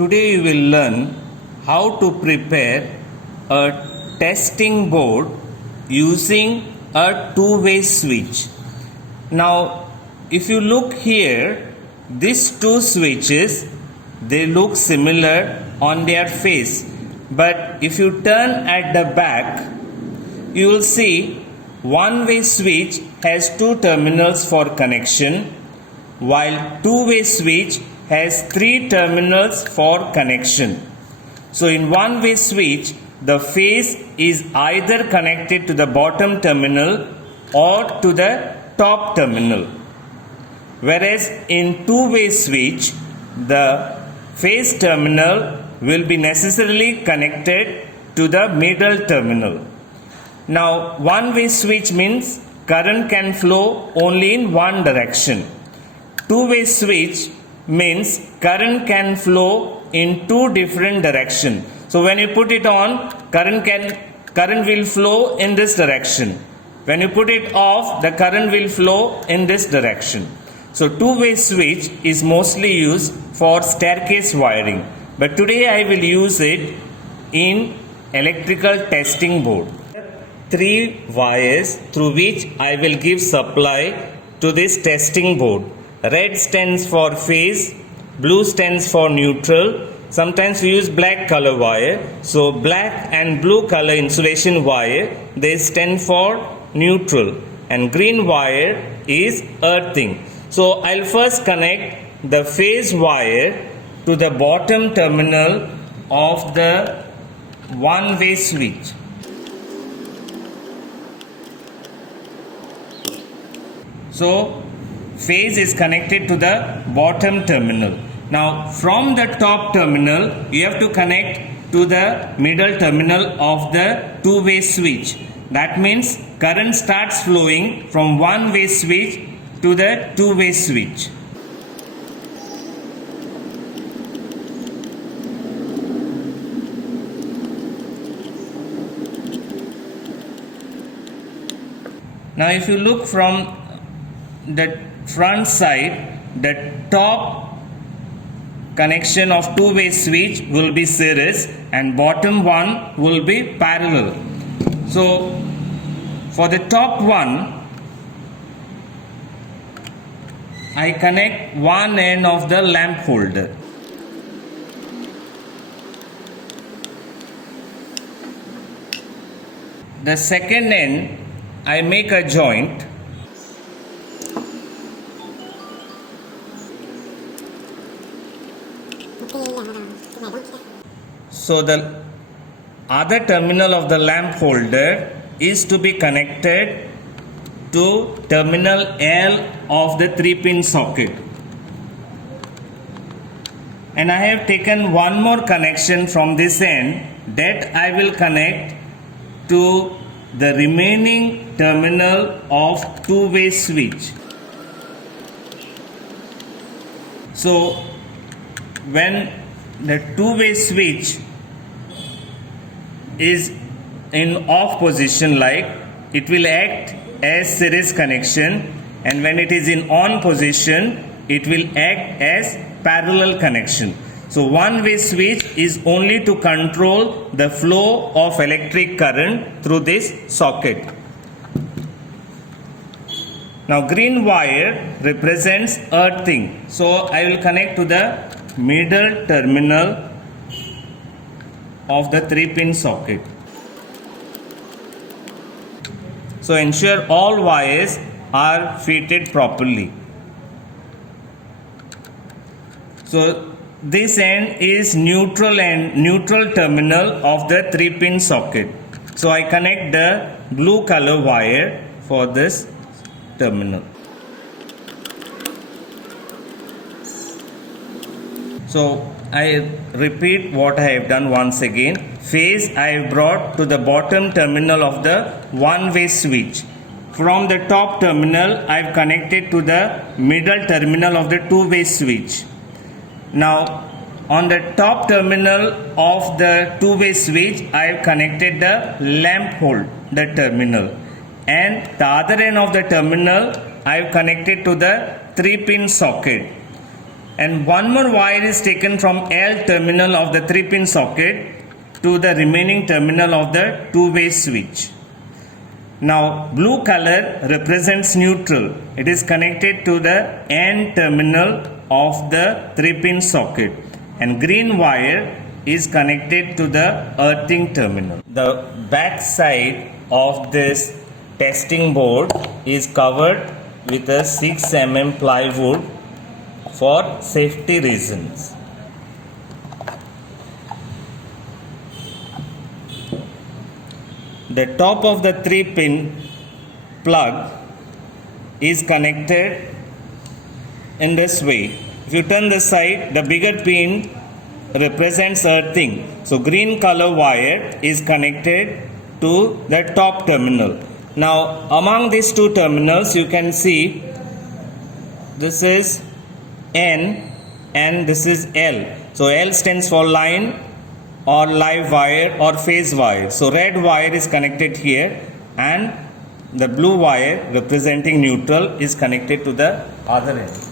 Today you will learn how to prepare a testing board using a two-way switch. Now, if you look here, these two switches, they look similar on their face. But if you turn at the back, you will see one-way switch has two terminals for connection, while two-way switch has three terminals for connection. So in one-way switch, the phase is either connected to the bottom terminal or to the top terminal. Whereas in two-way switch, the phase terminal will be necessarily connected to the middle terminal. Now, one-way switch means current can flow only in one direction. Two-way switch means current can flow in two different directions. So when you put it on, current will flow in this direction. When you put it off, the current will flow in this direction. So two-way switch is mostly used for staircase wiring. But today I will use it in electrical testing board. Three wires through which I will give supply to this testing board. Red stands for phase, blue stands for neutral. Sometimes we use black color wire. So black and blue color insulation wire, they stand for neutral. And green wire is earthing. So I'll first connect the phase wire to the bottom terminal of the one-way switch. So phase is connected to the bottom terminal. Now from the top terminal, you have to connect to the middle terminal of the two-way switch. That means current starts flowing from one-way switch to the two-way switch. Now if you look from the front side, the top connection of two-way switch will be series and bottom one will be parallel. So for the top one, I connect one end of the lamp holder. The second end, I make a joint. So the other terminal of the lamp holder is to be connected to terminal L of the 3-pin socket. And I have taken one more connection from this end that I will connect to the remaining terminal of two-way switch. So when the two-way switch is in off position, like, it will act as series connection, and when it is in on position, it will act as parallel connection. So one-way switch is only to control the flow of electric current through this socket. Now green wire represents earthing. So I will connect to the middle terminal of the 3-pin socket. So ensure all wires are fitted properly. So this end is neutral terminal of the 3-pin socket. So I connect the blue color wire for this terminal. So I repeat what I have done once again. Phase I have brought to the bottom terminal of the one-way switch. From the top terminal I have connected to the middle terminal of the two-way switch. Now on the top terminal of the two-way switch I have connected the lamp holder terminal, and the other end of the terminal I have connected to the 3-pin socket. and one more wire is taken from L terminal of the 3-pin socket to the remaining terminal of the two-way switch. Now blue color represents neutral. It is connected to the N terminal of the 3-pin socket, and green wire is connected to the earthing terminal. The back side of this testing board is covered with a 6 mm plywood for safety reasons. The top of the 3-pin plug is connected in this way. If you turn this side, the bigger pin represents earthing. So green color wire is connected to the top terminal. Now among these two terminals you can see this is N and this is L. So L stands for line or live wire or phase wire. So red wire is connected here and the blue wire representing neutral is connected to the other end.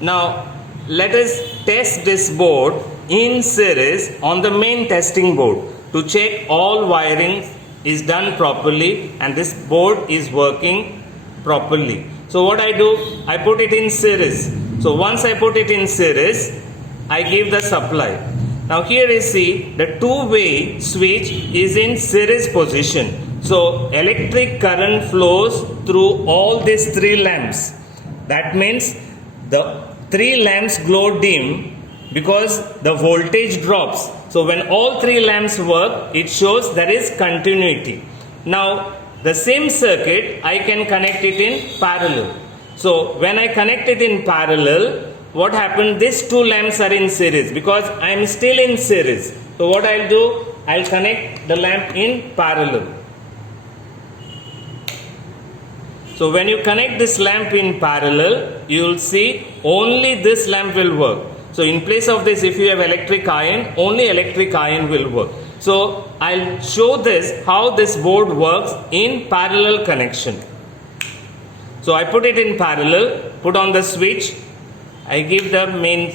Now let us test this board in series on the main testing board to check all wiring is done properly and this board is working properly. So what I do, I put it in series. So once I put it in series, I give the supply. Now here you see the two-way switch is in series position. So electric current flows through all these 3 lamps. That means the 3 lamps glow dim because the voltage drops. So when all 3 lamps work, it shows there is continuity. Now the same circuit I can connect it in parallel. So when I connect it in parallel, what happened? These 2 lamps are in series because I am still in series. So what I'll do, I'll connect the lamp in parallel. So when you connect this lamp in parallel, you will see only this lamp will work. So in place of this, if you have electric iron, only electric iron will work. So I'll show this how this board works in parallel connection. So I put it in parallel, put on the switch, I give the main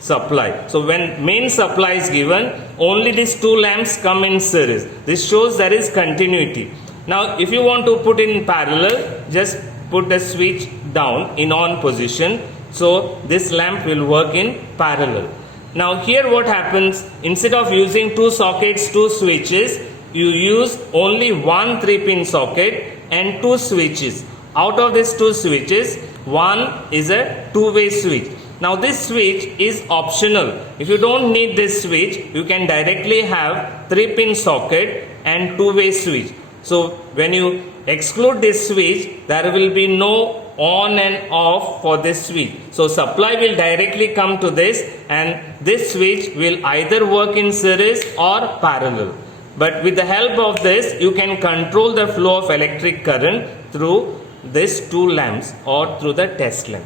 supply. So when main supply is given, only these 2 lamps come in series. This shows there is continuity. Now if you want to put in parallel, just put the switch down in on position. So this lamp will work in parallel. Now here what happens, instead of using 2 sockets, 2 switches, you use only one 3-pin socket and 2 switches. Out of these 2 switches, one is a two-way switch. Now this switch is optional. If you don't need this switch, you can directly have 3-pin socket and two-way switch. So when you exclude this switch, there will be no on and off for this switch. So supply will directly come to this and this switch will either work in series or parallel. But with the help of this, you can control the flow of electric current through these 2 lamps or through the test lamp.